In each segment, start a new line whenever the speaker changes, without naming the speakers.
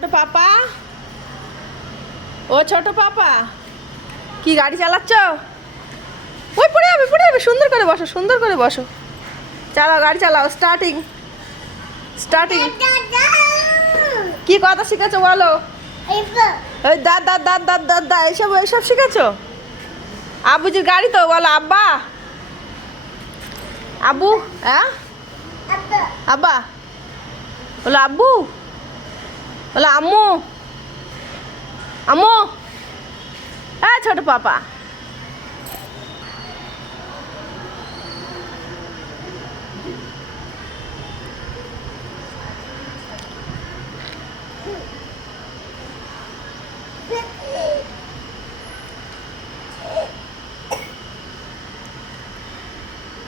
ছোট পাপা। ও ছোট পাপা। কি গাড়ি চালাচ্ছ? ওই পড়ে যাবে পড়ে যাবে, সুন্দর করে বসো, সুন্দর করে বসো। চালাও, গাড়ি চালাও স্টার্টিং স্টার্টিং কি কথা শিখেছো বলো? ওই দা দা দা দা দা দা এইসব এইসব শিখেছো? আবুজির গাড়ি তো, বলো, আব্বা। আবু হ্যাঁ? আব্বা। বলো, আব্বু। বলো আম্মু আম্মু হ্যাঁ ছোট পাপা।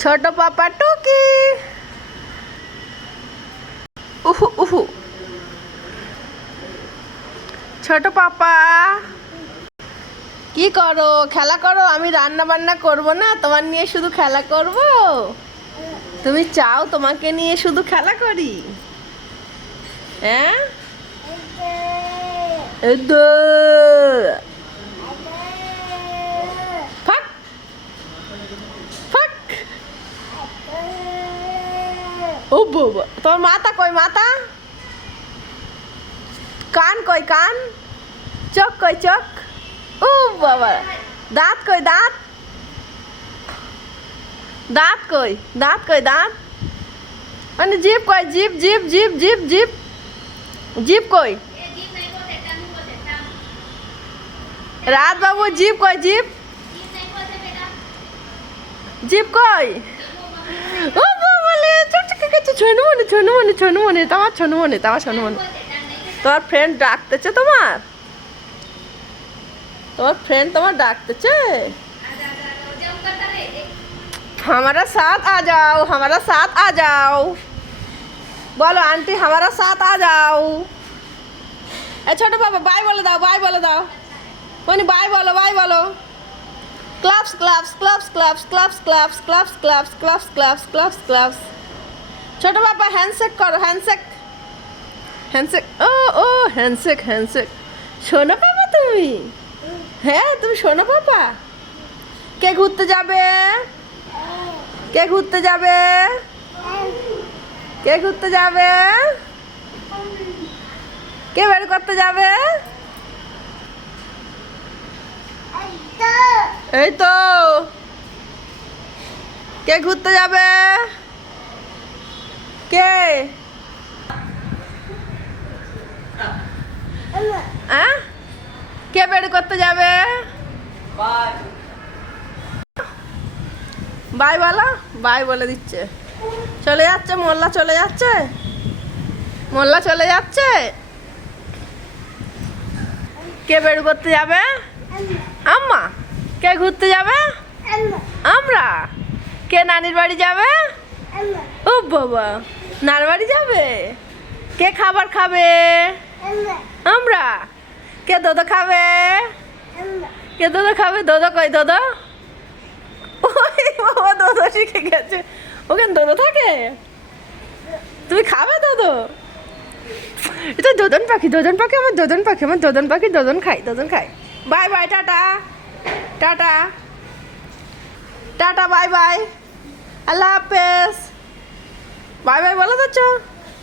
ছোট পাপা টুকি। ছোট পাপা। কি করো? খেলা করো, আমি রান্না বান্না করব না, তোমার নিয়ে শুধু খেলা করব? তুমি চাও তোমাকে নিয়ে শুধু খেলা করি? হ্যাঁ? ও বাবা তোমার মাথা কই, মাথা? কান কই কান? চোখ কই চোখ? ও বাবা। দাঁত কই দাঁত? দাঁত কই? দাঁত কই দাঁত? মানে জিপ কই? Jeep jeep jeep jeep jeep jeep কই? রাত বাবু জিপ কই জিপ জিপ কই? ও বাবালে ছোট ছোট ছোট মনে ছোট মনে ছোট মনে তোমার ছোট মনে তোমার ছোট মনে তোমার ফ্রেন্ড ডাকতেছে তোমার তোমার ফ্রেন্ড তোমার ডাকতেছে আমারা সাথ আ যাও আমারা সাথ আ যাও বলো আন্টি আমারা সাথ আ যাও এ ছোট বাবা বাই বলে দাও বাই বলে দাও মানে বাই বলো বাই বলো claps claps claps claps claps claps claps claps claps claps claps claps ছোট বাবা হ্যান্ডশেক করো হ্যান্ডশেক হ্যান্ডশেক, ও ও, হ্যান্ডশেক হ্যান্ডশেক। শোনো বাবা তুমি? হ্যাঁ তুমি শোনো বাবা? কে ঘুরতে যাবে? কে ঘুরতে যাবে? কে ঘুরতে যাবে? কে বের করতে যাবে? এই তো। কে ঘুরতে যাবে? কে? আহ? কে বের করতে যাবে? বাই। বলো বাই বলে দিচ্ছে। চলে যাচ্ছে মোল্লা চলে যাচ্ছে? মোল্লা চলে যাচ্ছে? কে বের করতে যাবে? আম্মা। কে ঘুরতে যাবে? আমরা। কে নানির বাড়ি যাবে? ও বাবা নার বাড়ি যাবে? কে খাবার খাবে? আমরা। কে দোদো খাবে? কে দোদো খাবে? দোদো কই দোদো? ওই বাবা, দোদো শিখে গেছে। ওখানে দোদো থাকে? তুমি খাবে দোদো? এটা দোদন পাখি দোদন পাখি, আমার দোদন পাখি, আমার দোদন পাখি, দোদন খাই দোদন খাই bye bye, tata. Tata. Tata, bye bye. আল্লাহ হাফেজ। বাই বাই, বলে যাচ্ছ?